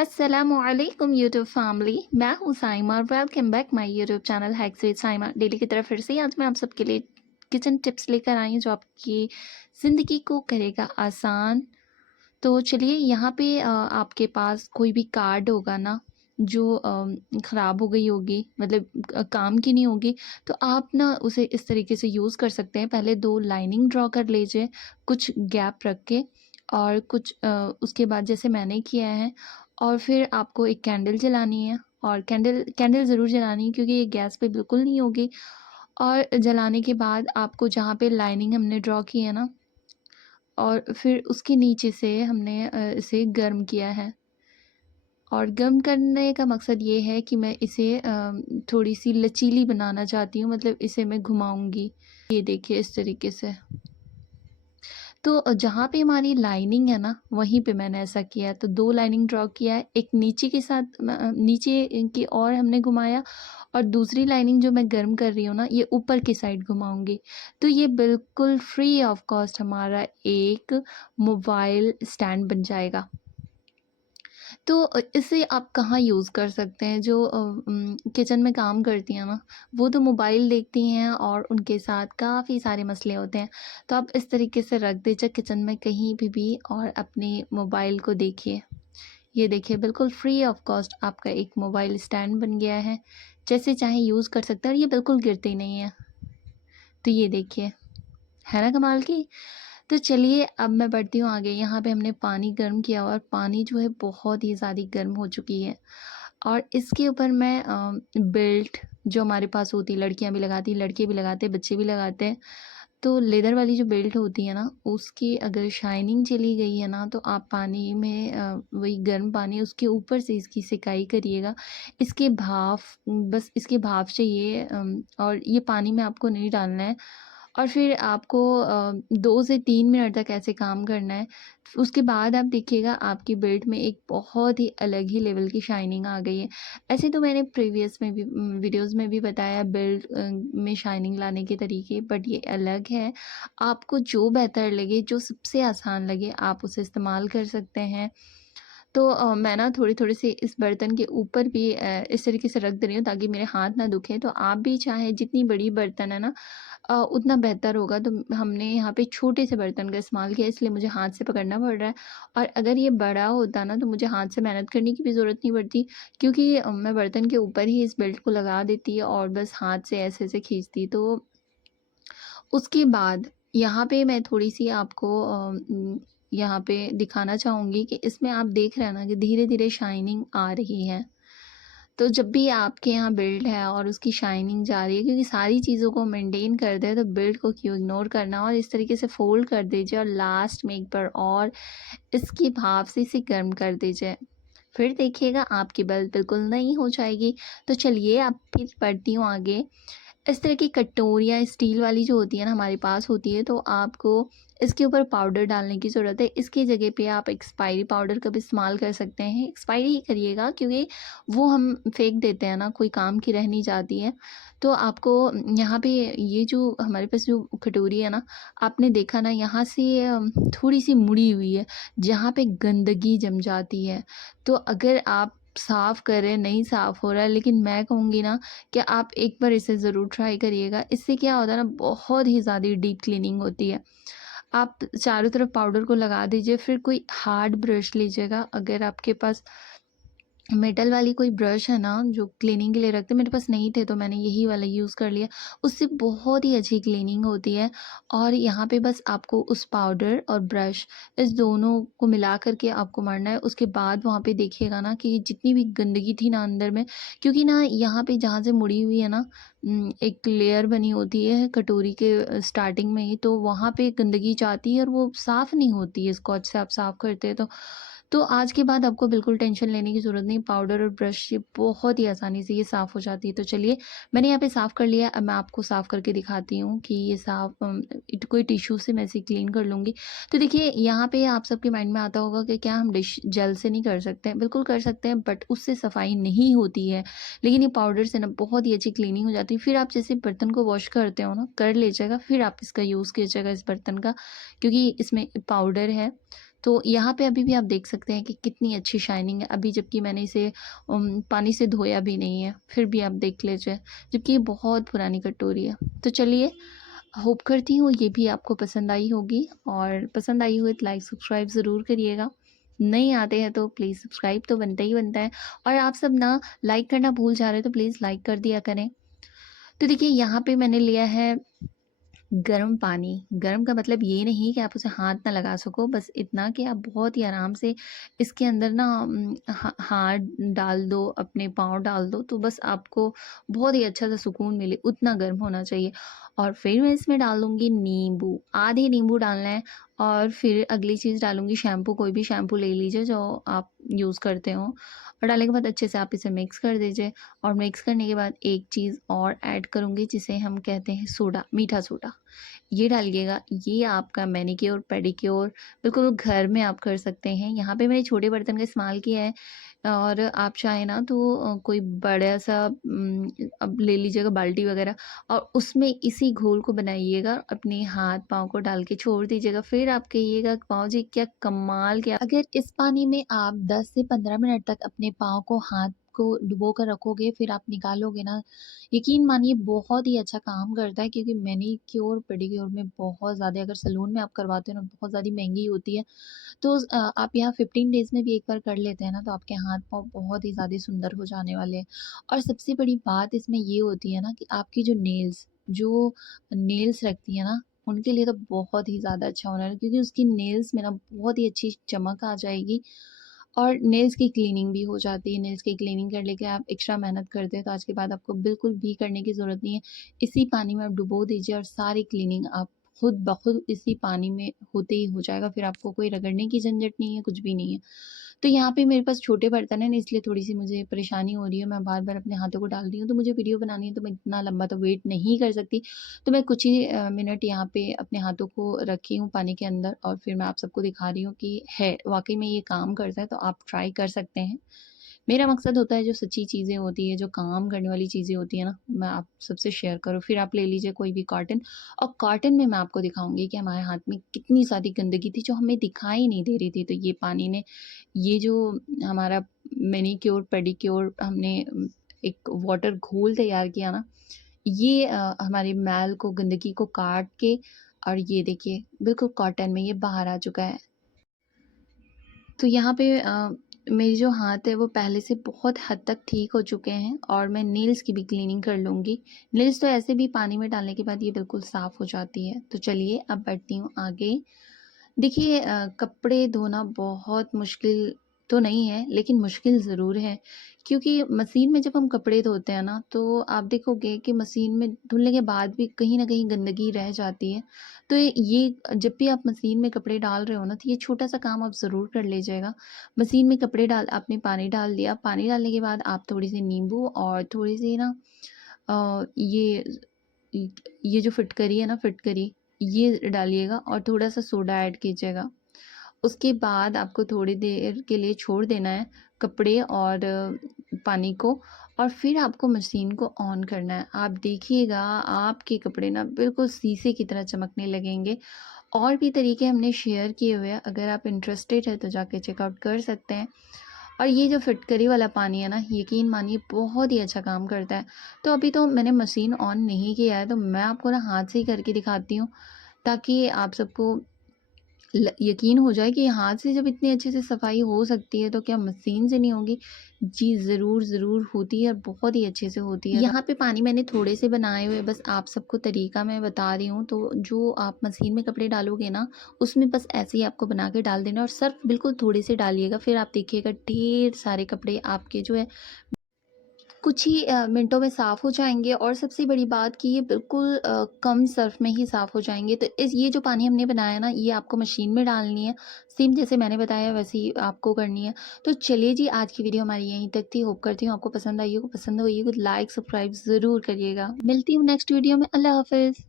अस्सलामुअलैकुम YouTube family. मैं हूँ साइमा और welcome back my YouTube channel hacks with Saima. Daily की तरह फिर से आज मैं आप सबके लिए किचन टिप्स लेकर आई हूँ जो आपकी ज़िंदगी को करेगा आसान। तो चलिए यहाँ पे आपके पास कोई भी कार्ड होगा ना जो ख़राब हो गई होगी, मतलब काम की नहीं होगी, तो आप ना उसे इस तरीके से यूज़ कर सकते हैं। पहले दो लाइनिंग ड्रॉ कर लीजिए कुछ गैप रख के, और कुछ उसके बाद जैसे मैंने किया है, और फिर आपको एक कैंडल जलानी है। और कैंडल कैंडल ज़रूर जलानी है क्योंकि ये गैस पे बिल्कुल नहीं होगी। और जलाने के बाद आपको जहाँ पे लाइनिंग हमने ड्रॉ की है ना, और फिर उसके नीचे से हमने इसे गर्म किया है। और गर्म करने का मकसद ये है कि मैं इसे थोड़ी-सी लचीली बनाना चाहती हूँ, मतलब इसे मैं घुमाऊँगी। ये देखिए इस तरीके से। तो जहाँ पे हमारी लाइनिंग है ना, वहीं पे मैंने ऐसा किया है। तो 2 लाइनिंग ड्रॉ किया है, एक नीचे के साथ नीचे की ओर हमने घुमाया, और दूसरी लाइनिंग जो मैं गर्म कर रही हूँ ना, ये ऊपर की साइड घुमाऊँगी। तो ये बिल्कुल फ्री ऑफ कॉस्ट हमारा एक मोबाइल स्टैंड बन जाएगा। तो इसे आप कहाँ यूज़ कर सकते हैं? जो किचन में काम करती हैं ना, वो तो मोबाइल देखती हैं और उनके साथ काफ़ी सारे मसले होते हैं। तो आप इस तरीके से रख दीजिए किचन में कहीं भी और अपने मोबाइल को देखिए। ये देखिए बिल्कुल फ्री ऑफ कॉस्ट आपका एक मोबाइल स्टैंड बन गया है। जैसे चाहे यूज़ कर सकते हैं और ये बिल्कुल गिरते ही नहीं है। तो ये देखिए, है ना कमाल की? तो चलिए अब मैं बढ़ती हूँ आगे। यहाँ पे हमने पानी गर्म किया हुआ, और पानी जो है बहुत ही ज़्यादा गर्म हो चुकी है। और इसके ऊपर मैं बेल्ट जो हमारे पास होती है, लड़कियाँ भी लगाती हैं, लड़के भी लगाते हैं, बच्चे भी लगाते हैं। तो लेदर वाली जो बेल्ट होती है ना, उसकी अगर शाइनिंग चली गई है ना, तो आप पानी में वही गर्म पानी उसके ऊपर से इसकी सिकाई करिएगा। इसके भाप, बस इसके भाप से ये और ये पानी में आपको नहीं डालना है। और फिर आपको 2 से 3 मिनट तक ऐसे काम करना है। उसके बाद आप देखिएगा आपकी बेल्ट में एक बहुत ही अलग ही लेवल की शाइनिंग आ गई है। ऐसे तो मैंने प्रीवियस में भी वीडियोज़ में भी बताया बेल्ट में शाइनिंग लाने के तरीके, बट ये अलग है। आपको जो बेहतर लगे, जो सबसे आसान लगे, आप उसे इस्तेमाल कर सकते हैं। तो मैं ना थोड़ी-थोड़ी सी इस बर्तन के ऊपर भी इस तरीके से रख दे रही हूँ ताकि मेरे हाथ ना दुखें। तो आप भी चाहें जितनी बड़ी बर्तन है ना, उतना बेहतर होगा। तो हमने यहाँ पे छोटे से बर्तन का इस्तेमाल किया, इसलिए मुझे हाथ से पकड़ना पड़ रहा है। और अगर ये बड़ा होता ना, तो मुझे हाथ से मेहनत करने की भी ज़रूरत नहीं पड़ती, क्योंकि मैं बर्तन के ऊपर ही इस बेल्ट को लगा देती और बस हाथ से ऐसे-ऐसे खींचती। तो उसके बाद यहाँ पे मैं थोड़ी-सी आपको यहाँ पे दिखाना चाहूँगी कि इसमें आप देख रहे हैं ना कि धीरे-धीरे शाइनिंग आ रही है। तो जब भी आपके यहाँ बिल्ड है और उसकी शाइनिंग जा रही है, क्योंकि सारी चीज़ों को मेंटेन करते हैं, तो बिल्ड को क्यों इग्नोर करना, और इस तरीके से फ़ोल्ड कर दीजिए और लास्ट में एक बार और इसकी भाप से इसे गर्म कर दीजिए। फिर देखिएगा आपकी बेल्ट बिल्कुल नई हो जाएगी। तो चलिए अब फिर बढ़ती हूँ आगे। इस तरह की कटोरियाँ स्टील वाली जो होती है ना, हमारे पास होती है, तो आपको इसके ऊपर पाउडर डालने की ज़रूरत है। इसकी जगह पे आप एक्सपायरी पाउडर का भी इस्तेमाल कर सकते हैं। एक्सपायरी ही करिएगा क्योंकि वो हम फेंक देते हैं ना, कोई काम की रह नहीं जाती है। तो आपको यहाँ पे ये जो हमारे पास जो कटोरी है ना, आपने देखा ना यहाँ से थोड़ी-सी मुड़ी हुई है, जहाँ पे गंदगी जम जाती है। तो अगर आप साफ़ करें, नहीं साफ़ हो रहा है, लेकिन मैं कहूँगी ना कि आप एक बार इसे ज़रूर ट्राई करिएगा। इससे क्या होता है ना, बहुत ही ज़्यादा डीप क्लीनिंग होती है। आप चारों तरफ पाउडर को लगा दीजिए, फिर कोई हार्ड ब्रश लीजिएगा। अगर आपके पास मेटल वाली कोई ब्रश है ना जो क्लीनिंग के लिए रखते हैं, मेरे पास नहीं थे तो मैंने यही वाला यूज़ कर लिया। उससे बहुत ही अच्छी क्लीनिंग होती है। और यहाँ पे बस आपको उस पाउडर और ब्रश, इस दोनों को मिला कर के आपको मारना है। उसके बाद वहाँ पे देखिएगा ना कि जितनी भी गंदगी थी ना अंदर में, क्योंकि ना यहाँ पे जहाँ से मुड़ी हुई है ना, एक लेयर बनी होती है कटोरी के स्टार्टिंग में ही, तो वहाँ पे गंदगी जाती है और वो साफ़ नहीं होती है स्कॉच से आप साफ़ करते हैं तो आज के बाद आपको बिल्कुल टेंशन लेने की ज़रूरत नहीं। पाउडर और ब्रश से बहुत ही आसानी से ये साफ़ हो जाती है। तो चलिए मैंने यहाँ पे साफ़ कर लिया। अब मैं आपको साफ़ करके दिखाती हूँ कि ये साफ़ कोई टिश्यू से मैं इसे क्लीन कर लूँगी। तो देखिए यहाँ पे आप सबके माइंड में आता होगा कि क्या हम डिश जेल से नहीं कर सकते हैं? बिल्कुल कर सकते हैं, बट उससे सफाई नहीं होती है। लेकिन ये पाउडर से ना बहुत ही अच्छी क्लीनिंग हो जाती है। फिर आप जैसे बर्तन को वॉश करते हो ना, कर लीजिएगा, फिर आप इसका यूज़ कीजिएगा इस बर्तन का, क्योंकि इसमें पाउडर है। तो यहाँ पे अभी भी आप देख सकते हैं कि कितनी अच्छी शाइनिंग है अभी, जबकि मैंने इसे पानी से धोया भी नहीं है, फिर भी आप देख लीजिए, जबकि ये बहुत पुरानी कटोरी है। तो चलिए, होप करती हूँ ये भी आपको पसंद आई होगी, और पसंद आई हो तो लाइक सब्सक्राइब ज़रूर करिएगा। नहीं आते हैं तो प्लीज़ सब्सक्राइब तो बनता ही बनता है, और आप सब ना लाइक करना भूल जा रहे हो तो प्लीज़ लाइक कर दिया करें। तो देखिए, यहाँ पे मैंने लिया है गर्म पानी। गर्म का मतलब ये नहीं कि आप उसे हाथ ना लगा सको, बस इतना कि आप बहुत ही आराम से इसके अंदर ना हाथ डाल दो, अपने पाँव डाल दो, तो बस आपको बहुत ही अच्छा सा सुकून मिले, उतना गर्म होना चाहिए। और फिर मैं इसमें डाल दूँगी नींबू, आधे नींबू डालना है, और फिर अगली चीज़ डालूँगी शैम्पू, कोई भी शैम्पू ले लीजिए जो आप यूज़ करते हो, और डालने के बाद अच्छे से आप इसे मिक्स कर दीजिए। और मिक्स करने के बाद एक चीज़ और ऐड करूँगी जिसे हम कहते हैं सोडा, मीठा सोडा। ये डालिएगा, ये आपका मैनीक्योर, पेडिक्योर बिल्कुल घर में आप कर सकते हैं। यहाँ पे मैंने छोटे बर्तन का इस्तेमाल किया है, और आप चाहें ना तो कोई बड़ा-सा अब ले लीजिएगा बाल्टी वगैरह, और उसमें इसी घोल को बनाइएगा, अपने हाथ-पाँव को डाल के छोड़ दीजिएगा। फिर आप कहिएगा, "वाओ जी! क्या कमाल के।" अगर इस पानी में आप 10 से 15 मिनट तक अपने पाँव को, हाथ को डुबो कर रखोगे, फिर आप निकालोगे ना, यकीन मानिए बहुत ही अच्छा काम करता है, क्योंकि मैनीक्योर, पेडिक्योर में बहुत ज़्यादा, अगर सैलून में आप करवाते हो ना, बहुत ज़्यादा महँगी होती है। तो आप यहाँ 15 डेज़ में भी एक बार कर लेते हैं ना, तो आपके हाथ-पाँव बहुत ही ज़्यादा सुंदर हो जाने वाले हैं। और सबसे बड़ी बात इसमें ये होती है ना कि आपकी जो नेल्स रखती है ना, उनके लिए तो बहुत ही ज़्यादा अच्छा होना है, क्योंकि उसकी नेल्स में ना बहुत ही अच्छी चमक आ जाएगी, और नेल्स की क्लीनिंग भी हो जाती है। नेल्स की क्लीनिंग करने के लिए आप एक्स्ट्रा मेहनत करते हैं, तो आज के बाद आपको बिल्कुल भी करने की ज़रूरत नहीं है। इसी पानी में आप डुबो दीजिए, और सारी क्लीनिंग आप खुद ब खुद इसी पानी में होते ही हो जाएगा। फिर आपको कोई रगड़ने की झंझट नहीं है, कुछ भी नहीं है। तो यहाँ पे मेरे पास छोटे बर्तन हैं ना, इसलिए थोड़ी-सी मुझे परेशानी हो रही है। मैं बार-बार अपने हाथों को डाल रही हूँ, तो मुझे वीडियो बनानी है, तो मैं इतना लंबा तो वेट नहीं कर सकती। तो मैं कुछ ही मिनट यहाँ पे अपने हाथों को रखी हूँ पानी के अंदर, और फिर मैं आप सबको दिखा रही हूँ कि है, वाक़ई में ये काम करता है, तो आप ट्राई कर सकते हैं। मेरा मकसद होता है जो सच्ची चीज़ें होती हैं, जो काम करने वाली चीज़ें होती हैं ना, मैं आप सबसे शेयर करूँ। फिर आप ले लीजिए कोई भी कॉटन, और कॉटन में मैं आपको दिखाऊँगी कि हमारे हाथ में कितनी सारी गंदगी थी जो हमें दिखाई नहीं दे रही थी। तो ये पानी ने, ये जो हमारा मैनीक्योर, पेडिक्योर हमने एक वाटर घोल तैयार किया ना, ये हमारी मैल को, गंदगी को काट के, और ये देखिए बिल्कुल कॉटन में ये बाहर आ चुका है। तो यहाँ पे मेरे जो हाथ है वो पहले से बहुत हद तक ठीक हो चुके हैं, और मैं नेल्स की भी क्लीनिंग कर लूँगी। नेल्स तो ऐसे भी पानी में डालने के बाद ये बिल्कुल साफ़ हो जाती है। तो चलिए अब बढ़ती हूँ आगे। देखिए, कपड़े धोना बहुत मुश्किल तो नहीं है, लेकिन मुश्किल ज़रूर है, क्योंकि मशीन में जब हम कपड़े धोते हैं ना, तो आप देखोगे कि मशीन में धुलने के बाद भी कहीं न कहीं गंदगी रह जाती है। तो ये जब भी आप मशीन में कपड़े डाल रहे हो ना, तो ये छोटा-सा काम आप ज़रूर कर लीजिएगा। मशीन में कपड़े डाल आपने पानी डाल दिया, पानी डालने के बाद आप थोड़ी-सी नींबू, और थोड़ी-सी ना ये इ ये जो फिटकरी है ना, फिटकरी, ये डालिएगा, और थोड़ा-सा सोडा ऐड कीजिएगा। उसके बाद आपको थोड़ी देर के लिए छोड़ देना है कपड़े और पानी को, और फिर आपको मशीन को ऑन करना है। आप देखिएगा, आपके कपड़े ना बिल्कुल शीशे की तरह चमकने लगेंगे। और भी तरीके हमने शेयर किए हुए हैं, अगर आप इंटरेस्टेड है तो जाके चेकआउट कर सकते हैं। और ये जो फिटकरी वाला पानी है ना, यकीन मानिए बहुत ही अच्छा काम करता है। तो अभी तो मैंने मशीन ऑन नहीं किया है, तो मैं आपको ना हाथ से ही करके दिखाती हूँ, ताकि आप सबको यकीन हो जाए कि हाथ से जब इतनी अच्छे से सफाई हो सकती है, तो क्या मशीन से नहीं होगी? जी, ज़रूर, ज़रूर होती है, और बहुत ही अच्छे से होती है। यहाँ पे पानी मैंने थोड़े से बनाए हुए, बस आप सबको तरीका मैं बता रही हूँ। तो जो आप मशीन में कपड़े डालोगे ना, उसमें बस ऐसे ही आपको बना के डाल देना, और सर्फ़ बिल्कुल थोड़े से डालिएगा। फिर आप देखिएगा ढेर सारे कपड़े आपके जो है कुछ ही मिनटों में साफ़ हो जाएँगे, और सबसे बड़ी बात कि ये बिल्कुल कम सर्फ़ में ही साफ़ हो जाएँगे। तो ये जो पानी हमने बनाया ना, ये आपको मशीन में डालनी है, सेम जैसे मैंने बताया वैसे ही आपको करनी है। तो चलिए जी, आज की वीडियो हमारी यहीं तक थी। होप करती हूँ आपको पसंद आई हो। पसंद हुई हो तो लाइक, सब्सक्राइब ज़रूर करिएगा। मिलती हूँ नेक्स्ट वीडियो में। अल्लाह हाफ़िज़।